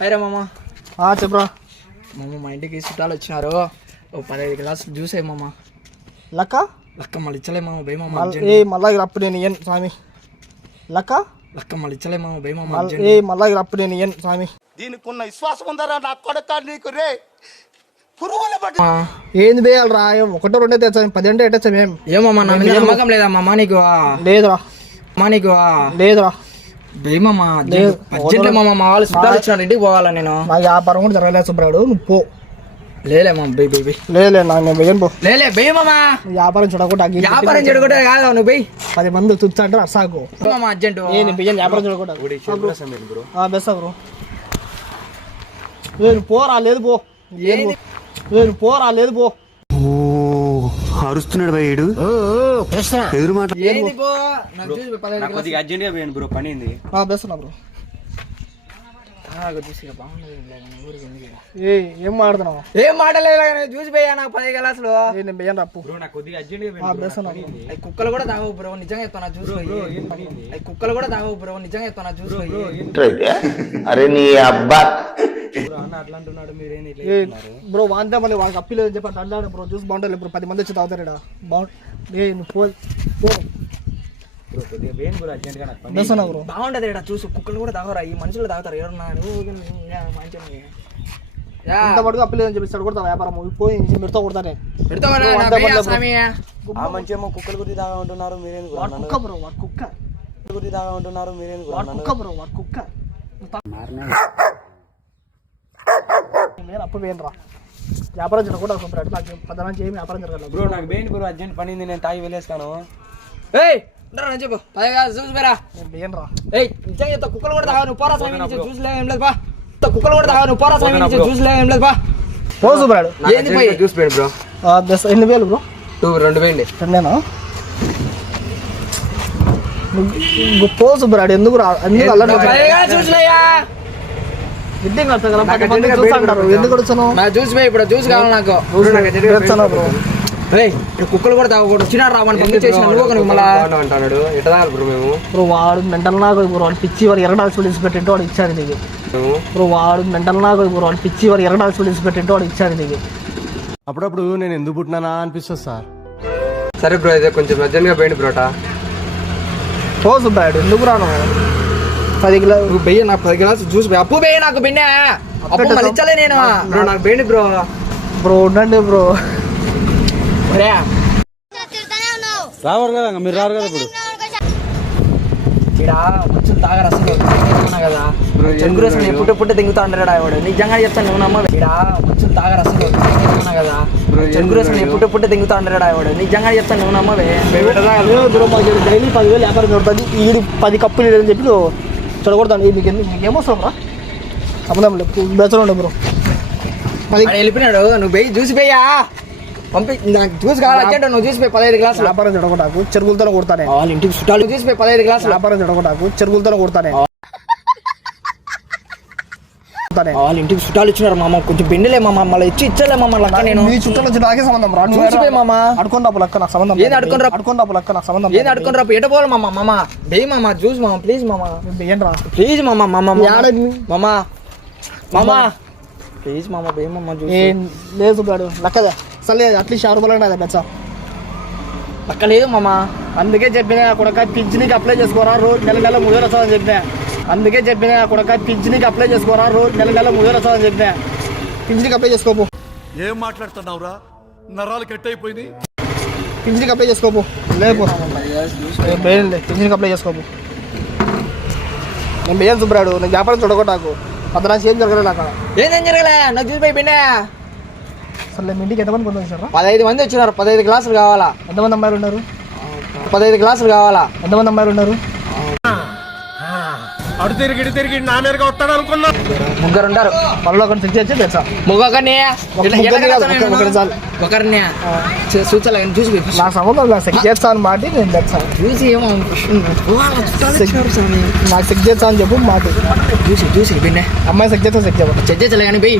హైరా మామ. చెప్పరా మామ మా ఇంటికి చుట్టాలు వచ్చినారు. ఓ 15 గ్లాసులు జ్యూస్ అయ్యి మామ. లక్క మళ్ళీ ఇచ్చలే మామ భయ మామ. మళ్ళా అప్పుడు నేను ఇయ్యను స్వామి. లక్క మళ్ళీ ఇచ్చలే మామ భయ మామ. మళ్ళా అప్పుడు నేను ఇయ్యను స్వామి. దీనికి ఉన్న విశ్వాసం ఉందరా నా కొడక నీకు రే. ఏంది వేయాలరా? ఒకటో రెండో తెచ్చాను, 10 అంటే ఎట్టచ్చా మేము. ఏమమ్మా నా మీద నమ్మకం లేదా మామ నీకు? లేదురా నీకు లేదురా భయమమ్మా. అర్జెంట్ మామ, మా వాళ్ళు చుట్టాలు వచ్చినారు, ఇంటికి పోవాలా నేను. నా వ్యాపారం కూడా జరగలేదు సుబ్రాడు, నువ్వు పో. లేలే మామ బై బై బై. లేలే నేను వెయ్యను పో. లేలే భయమమ్మా. వ్యాపారం చూడకుండా వ్యాపారం చెడగొట్టే కాదు నువ్వు బై. 10 మంది తుచ్చా అంటే అర్సాకు మామ అర్జెంట్. నేను బియ్యం వ్యాపారం చూడకుండా బెస్తా బ్రో. నేను పోరా లేదు పో. నేను పోరా లేదు పో. అరుస్తున్నాడు భయ్యుడు ఎదురు మాట. బెస్తున్నా బ్రో. ఏం మాడుతున్నావు? ఏం మాటలేదు చూసి పోయా నాకు 10 గ్లాసులు. నేను బియ్యం రప్పు. కుక్కలు కూడా తాగవు బ్రో, నిజంగా చెప్తాను జ్యూస్. కుక్కలు కూడా తాగవు బ్రో, నిజంగా చెప్తాను జ్యూస్. అరే నీ అబ్బా అట్లా అంటున్నాడు. మీరేం బ్రో వాంతే మళ్ళీ వాళ్ళకి అప్పిలేదు చెప్పి అట్లాడు బ్రో. జ్యూస్ బాగుంటుంది ఇప్పుడు 10 మంది వచ్చి తాగుతారు. బాగుంటది ఇక్కడ చూసు. కుక్కలు కూడా తాగరా, ఈ మనుషులు తాగుతారు ఎవరన్నా. ఇంతవరకు అప్పిలేదని చెప్పిస్తాడు కూడా వ్యాపారం పోయి పెడతా కొడతానే. మంచిగా కుక్కల గురించి తాగా ఉంటున్నారు మీరేం. కుక్క బ్రో వాడు కుక్క గురించి తాగా ఉంటున్నారు మీరేం. కుక్క బ్రో వాడు కుక్క. నేను అప్పు వేయను రా. వ్యాపారం జరగకుండా నాకు 10 నుంచి ఏమి వ్యాపారం జరగలేదు బ్రో. నాకు వేయండి బ్రో, అర్జెంట్ పని ఉంది, నేను తాగి వెళ్ళేస్తాను. చెప్పు 10 జ్యూస్ బేరా. నేను వేయను రా. నిజంగా చెప్తా, కుక్కలు కూడా తాగా. నువ్వు పోరా స్వామి నుంచి జ్యూస్ లే ఏం లేదు బా. కుక్కలు కూడా తాగా. నువ్వు పోరా స్వామి నుంచి జ్యూస్ లే ఏం లేదు బా. పోసు బ్రాడు. ఏంది పోయి జ్యూస్ పోయింది బ్రో. 8,000 బ్రో. 2 వేయండి. రెండేనా? పోసు బ్రాడు. ఎందుకు రా? ఎందుకు అల్లరి విద్యం కడతా కదా 10 మంది చూస్తా అంటారు. ఎందుకు వచ్చాను? నా జ్యూస్ పోయి ఇప్పుడు జ్యూస్ కావాలి నాకు. బ్రో కుక్కలు కూడా తాగకూడదు. చిన్నాడు రావని పంపించేసి మళ్ళీ అంటాడు. ఎట్లా తాగాలి బ్రో మేము? బ్రో వాడు మెంటల్ నాకు బ్రో వాడు పిచ్చి వాడు 2 హాస్పిటల్స్ పెట్టింటే వాడు ఇచ్చారు నీకు. బ్రో వాడు మెంటల్ నాకు బ్రో వాడు పిచ్చి వాడు 2 హాస్పిటల్స్ పెట్టింటే వాడు ఇచ్చారు నీకు. అప్పుడప్పుడు నేను ఎందుకు పుట్టినానా అనిపిస్తుంది సార్. సరే బ్రో, ఇదే కొంచెం అర్జెంట్ గా పోయింది బ్రోటా. పోసు బ్యాడ్ ఎందుకు రాను? 10 గ్లాసు బెయ్యి నాకు 10 గ్లాసు జ్యూస్ అప్పు బెయ్యి నాకు బిన్నె అప్పు మళ్ళీ ఇచ్చలే నేను బ్రో. నాకు బెయ్యండి బ్రో. బ్రో ఉండండి బ్రో. రావారు కదా మీరు, రారు కదా ఇప్పుడు. ఇక్కడ మనుషులు తాగరు అసలు కదా. చెరుకు రసం పుట్ట దింగుతా ఉంటాడు వాడు. నిజంగా చెప్తాను నువ్వు నమ్మ. ఇక్కడ మనుషులు తాగరు అసలు కదా. చెరుకు రసం పుట్ట దింగుతా ఉంటాడు వాడు. నిజంగా చెప్తాను నువ్వు నమ్మవే. బ్రో మాకు డైలీ 10,000 వ్యాపారం దొరుకుతుంది. ఈ 10 కప్పులు లేదని చెప్పి చూడకూడతాను. మీకేమొస్తాం రా? సంబంధం లేదు. బెచ్చలు ఉండే బ్రో. వెళ్ళిపోయినాడు. నువ్వు బెయ్యి జ్యూస్ బెయ్యా పంపి. నాకు జ్యూస్ కావాలి అర్జెంట్. నువ్వు జ్యూస్ పోయి 15 గ్లాసులు. వ్యాపారం చెడగొట్టాకు, చెరుకులతో కొడతానే. వాళ్ళ ఇంటికి చుట్టాలు జ్యూస్ పోయి 15 గ్లాసులు. వ్యాపారం చెడగొట్టాకు, చెరుకులతో కొడతానే. వాళ్ళ ఇంటికి చుట్టాలు ఇచ్చినారు మామ. కొంచెం బెండలే మామ, మళ్ళీ ఇచ్చలే మామ లెక్క. నేను మీ చుట్టాలు వచ్చి నాకే సంబంధం రా. మామ అడుకొని రాపు లెక్క నాకు సంబంధం. ఏది అడుకొని రాపు? అడుకొని రాపు లెక్క నాకు సంబంధం. ఏది అడుకొని రాపు? ఎట పోవాలి మామ? మామ బెయ్యి మామ జ్యూస్ మామ ప్లీజ్ మామ. బెయ్యండి రా ప్లీజ్ మామ. మామ మామ మామ ప్లీజ్ మామ బెయ్యి మామ జ్యూస్. లేదు బ్రాడు లెక్కదే. సరే అట్లీస్ట్ 6 రూపాయలు అదే బెచ్చ లెక్క లేదు మామ. అందుకే చెప్పిన కొడక పింఛన్కి అప్లై చేసుకోరా, రోజు నెల 3,000 వస్తుందని చెప్పిన. అందుకే చెప్పిన కొడక పింఛన్కి అప్లై చేసుకోరా, రోజు నెల 3,000 వస్తుందని చెప్పిన. పింఛన్కి అప్లై చేసుకోపో. ఏం మాట్లాడుతున్నావురా? నరాలు కట్ అయిపోయింది. పింఛన్కి అప్లై చేసుకోపో. లేపో పింఛన్కి అప్లై చేసుకోపో. నేను బియ్యం సుబ్రాడు. నేను వ్యాపారం చూడగొట్టాకు. 10 నుంచి ఏం జరగలేదు అక్కడ. ఏదేం జరగలే. నాకు చూసి పోయి బిన్నా. అసలు మీ ఇంటికి ఎంతమంది కొంత వచ్చారా? 15 మంది వచ్చినారు. 15 గ్లాసులు కావాలా? ఎంతమంది అమ్మాయిలు ఉన్నారు? 15 గ్లాసులు కావాలా? ఎంతమంది అమ్మాయిలు ఉన్నారు? అడు తిరిగి నా మీదగా వస్తాడు అనుకున్నా. 3 ఉంటారు. పనులు ఒకరిని చెక్ చేసి తెలుసా? ఒకరిని సూచాలి చూసి నా సంబంధం నాకు చెక్ చేస్తా అని మాట నేను తెచ్చాను. చూసి ఏమో నాకు చెక్ చేస్తా అని చెప్పు మాట. చూసి బిన్నే అమ్మాయి చెక్ చేస్తా చెక్ చేయలే కానీ పోయి